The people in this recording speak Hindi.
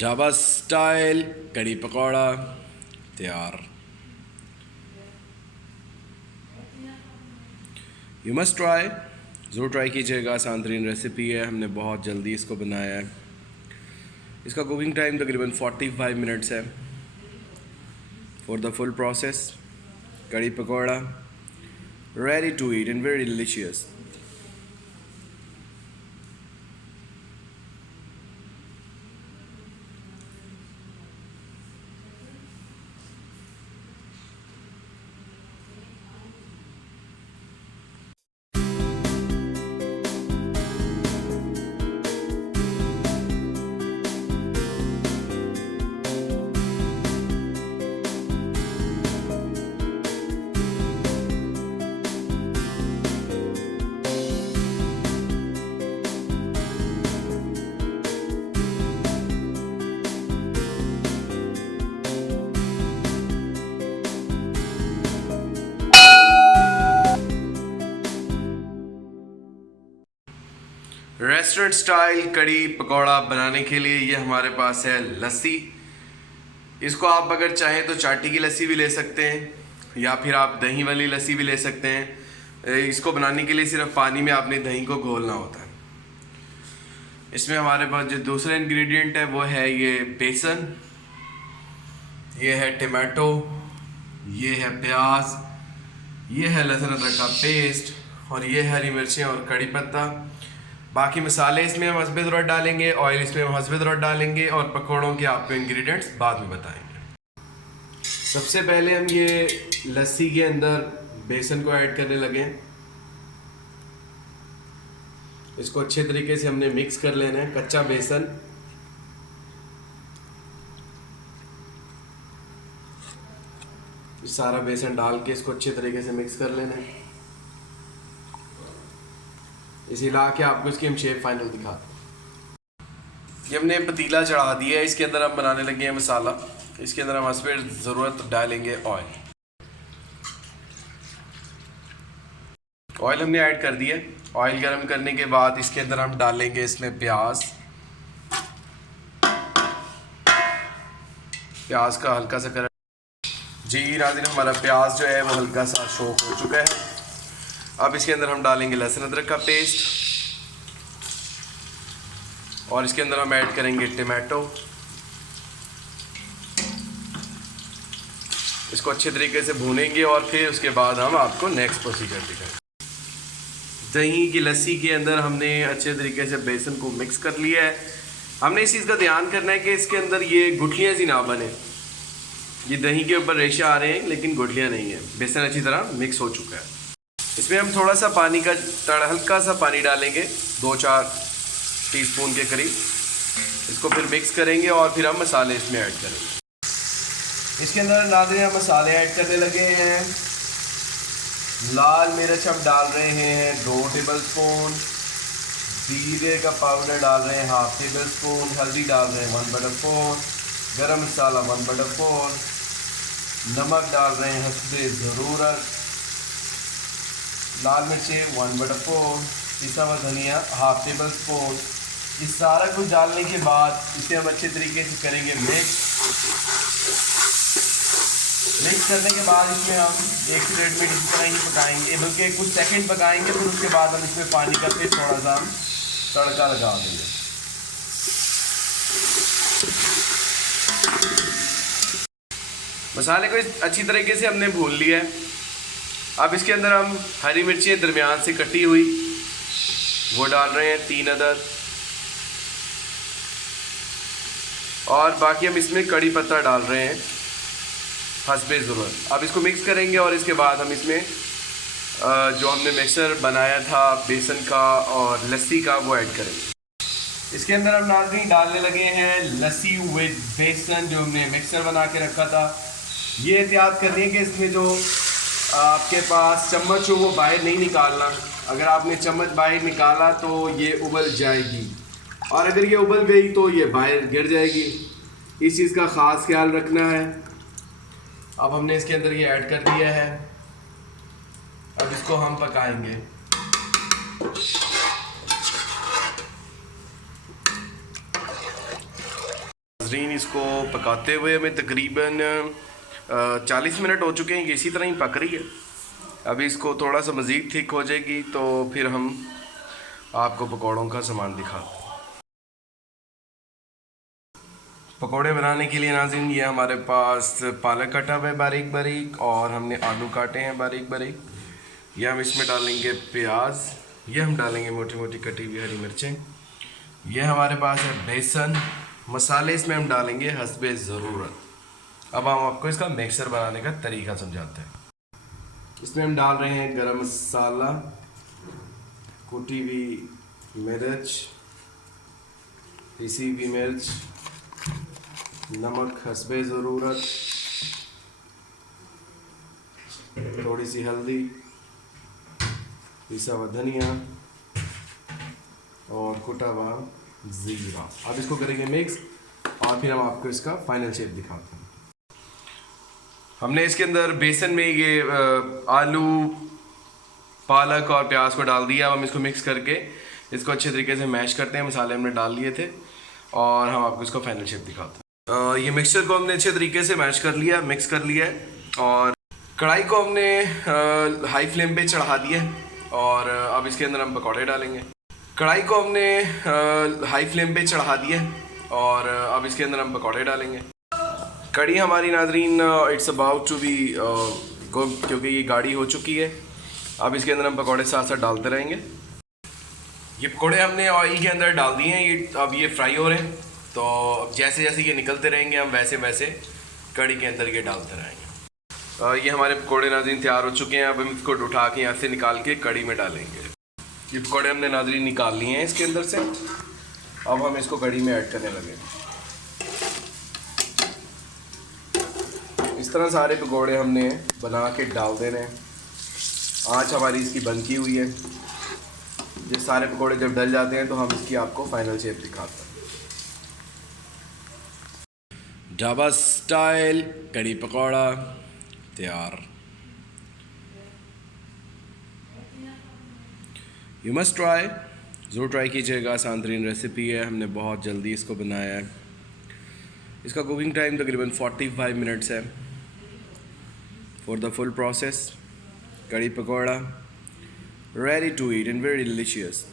ढाबा स्टाइल कड़ी पकौड़ा तैयार। यू मस्ट ट्राई, ज़रूर ट्राई कीजिएगा। आसान तरीन रेसिपी है, हमने बहुत जल्दी इसको बनाया है। इसका कुकिंग टाइम तकरीबन 45 मिनट्स है। For the full process kadhi pakora ready to eat and very delicious. Restaurant style kadhi pakora बनाने के लिए ये हमारे पास है लस्सी। इसको आप अगर चाहें तो चाटी की लस्सी भी ले सकते हैं या फिर आप दही वाली लस्सी भी ले सकते हैं। इसको बनाने के लिए सिर्फ पानी में आपने दही को घोलना होता है। इसमें हमारे पास जो दूसरा इंग्रेडिएंट है वो है ये बेसन, ये है टमाटो, ये है प्याज, ये है लहसुन अदरक का पेस्ट और ये हरी मिर्चें और कड़ी पत्ता। बाकी मसाले इसमें हम हस्बे ज़रूरत डालेंगे, ऑयल इसमें हम हस्बे ज़रूरत डालेंगे और पकौड़ों के आपको इंग्रेडिएंट्स बाद में बताएंगे। सबसे पहले हम ये लस्सी के अंदर बेसन को ऐड करने लगे। इसको अच्छे तरीके से हमने मिक्स कर लेना है। कच्चा बेसन सारा बेसन डाल के इसको अच्छे तरीके से मिक्स कर लेना है। इसे ला के आपको इसकी हम शेप फाइनल दिखाते हैं। ये हमने पतीला चढ़ा दिया है, इसके अंदर हम बनाने लगे हैं मसाला। इसके अंदर हम इसमें ज़रूरत डालेंगे ऑयल। ऑयल हमने ऐड कर दिया। ऑयल गर्म करने के बाद इसके अंदर हम डालेंगे इसमें प्याज। प्याज का हल्का सा कलर जी नाज़रीन, हमारा प्याज जो है वो हल्का सा शौक हो चुका है। अब इसके अंदर हम डालेंगे लहसुन अदरक का पेस्ट और इसके अंदर हम ऐड करेंगे टमाटो। इसको अच्छे तरीके से भूनेंगे और फिर उसके बाद हम आपको नेक्स्ट प्रोसीजर दिखाएंगे। दही की लस्सी के अंदर हमने अच्छे तरीके से बेसन को मिक्स कर लिया है। हमने इस चीज़ का ध्यान करना है कि इसके अंदर ये गुठलियाँ सी ना बने। ये दही के ऊपर रेशा आ रहे हैं लेकिन गुठलियाँ नहीं है। बेसन अच्छी तरह मिक्स हो चुका है। इसमें हम थोड़ा सा पानी का हल्का सा पानी डालेंगे, 2-4 टीस्पून के करीब। इसको फिर मिक्स करेंगे और फिर हम मसाले इसमें ऐड करेंगे। इसके अंदर नाज़रीन हम मसाले ऐड करने लगे हैं। लाल मिर्च हम डाल रहे हैं 2 टेबल स्पून, जीरे का पाउडर डाल रहे हैं 1/2 टेबल स्पून, हल्दी डाल रहे हैं 1/4, गरम मसाला 1/4, नमक डाल रहे हैं हस्बे ज़रूरत, लाल मिर्चें 1/4, पिसा हुआ धनिया 1/2 टेबल स्पून। ये सारा कुछ डालने के बाद इसे हम अच्छे तरीके से करेंगे मिक्स करने के बाद इसमें हम 1 से 1.5 मिनट इसी तरह ही पकाएंगे, बल्कि कुछ सेकंड पकाएंगे। फिर उसके बाद हम इसमें पानी का फिर थोड़ा सा हम तड़का लगा देंगे। मसाले को अच्छी तरीके से हमने भून लिया है। अब इसके अंदर हम हरी मिर्चें दरमियान से कटी हुई वो डाल रहे हैं 3 अदद और बाकी हम इसमें कड़ी पत्ता डाल रहे हैं हस्बे ज़रूरत। अब इसको मिक्स करेंगे और इसके बाद हम इसमें जो हमने मिक्सर बनाया था बेसन का और लस्सी का वो ऐड करेंगे। इसके अंदर हम नाज़रीन डालने लगे हैं लस्सी विद बेसन जो हमने मिक्सर बना के रखा था। ये एहतियात करनी है कि इसमें जो आपके पास चम्मच हो वो बाहर नहीं निकालना। अगर आपने चम्मच बाहर निकाला तो ये उबल जाएगी और अगर ये उबल गई तो ये बाहर गिर जाएगी। इस चीज़ का ख़ास ख्याल रखना है। अब हमने इसके अंदर ये ऐड कर दिया है। अब इसको हम पकाएंगे। नाज़रीन, इसको पकाते हुए हमें तकरीबन 40 मिनट हो चुके हैं। ये इसी तरह ही पक रही है। अभी इसको थोड़ा सा मज़ीद थिक हो जाएगी तो फिर हम आपको पकौड़ों का सामान दिखाते हैं। पकौड़े बनाने के लिए नाज़रीन, ये हमारे पास पालक कटा हुआ है बारीक बारीक, और हमने आलू काटे हैं बारीक बारीक। ये हम इसमें डालेंगे प्याज, ये हम डालेंगे मोटी मोटी कटी हुई हरी मिर्चें। ये हमारे पास है बेसन। मसाले इसमें हम डालेंगे हस्बे ज़रूरत। अब हम आपको इसका मिक्सर बनाने का तरीका समझाते हैं। इसमें हम डाल रहे हैं गरम मसाला, कुटी हुई मिर्च, पिसी हुई मिर्च, नमक हस्बे ज़रूरत, थोड़ी सी हल्दी, पिसा हुआ धनिया और कुटा हुआ ज़ीरा। अब इसको करेंगे मिक्स और फिर हम आपको इसका फाइनल शेप दिखाते हैं। हमने इसके अंदर बेसन में ये आलू, पालक और प्याज को डाल दिया। अब हम इसको मिक्स करके इसको अच्छे तरीके से मैश करते हैं। मसाले हमने डाल लिए थे और हम आपको इसका फाइनल शेप दिखाते हैं। ये मिक्सचर को हमने अच्छे तरीके से मैश कर लिया, मिक्स कर लिया है, और कढ़ाई को हमने हाई फ्लेम पे चढ़ा दिया है। और अब इसके अंदर हम पकौड़े डालेंगे। कढ़ाई को हमने हाई फ्लेम पे चढ़ा दिया है और अब इसके अंदर हम पकौड़े डालेंगे। कढ़ी हमारी नाज़रीन it's about to be cook, क्योंकि ये गाढ़ी हो चुकी है। अब इसके अंदर हम पकौड़े साथ साथ डालते रहेंगे। ये पकौड़े हमने ऑयल के अंदर डाल दिए हैं। ये अब ये फ्राई हो रहे हैं, तो अब जैसे जैसे ये निकलते रहेंगे हम वैसे वैसे कढ़ी के अंदर ये डालते रहेंगे। ये हमारे पकौड़े नाज़रीन तैयार हो चुके हैं। अब हम इसको उठा के यहाँ से निकाल के कढ़ी में डालेंगे। ये पकौड़े हमने नाज़रीन निकाल लिए हैं इसके अंदर से। अब हम इसको कढ़ी में ऐड करने लगे। इस तरह सारे पकौड़े हमने बना के डाल देने। आँच हमारी इसकी बंद की हुई है। ये सारे पकौड़े जब डल जाते हैं तो हम इसकी आपको फाइनल शेप दिखाते हैं। ढाबा स्टाइल कढ़ी पकौड़ा तैयार। यू मस्ट ट्राई, ज़रूर ट्राई कीजिएगा। आसान तरीन रेसिपी है, हमने बहुत जल्दी इसको बनाया है। इसका कुकिंग टाइम तकरीबन 45 मिनट्स है for the full process. Kadhi pakora ready to eat and very delicious.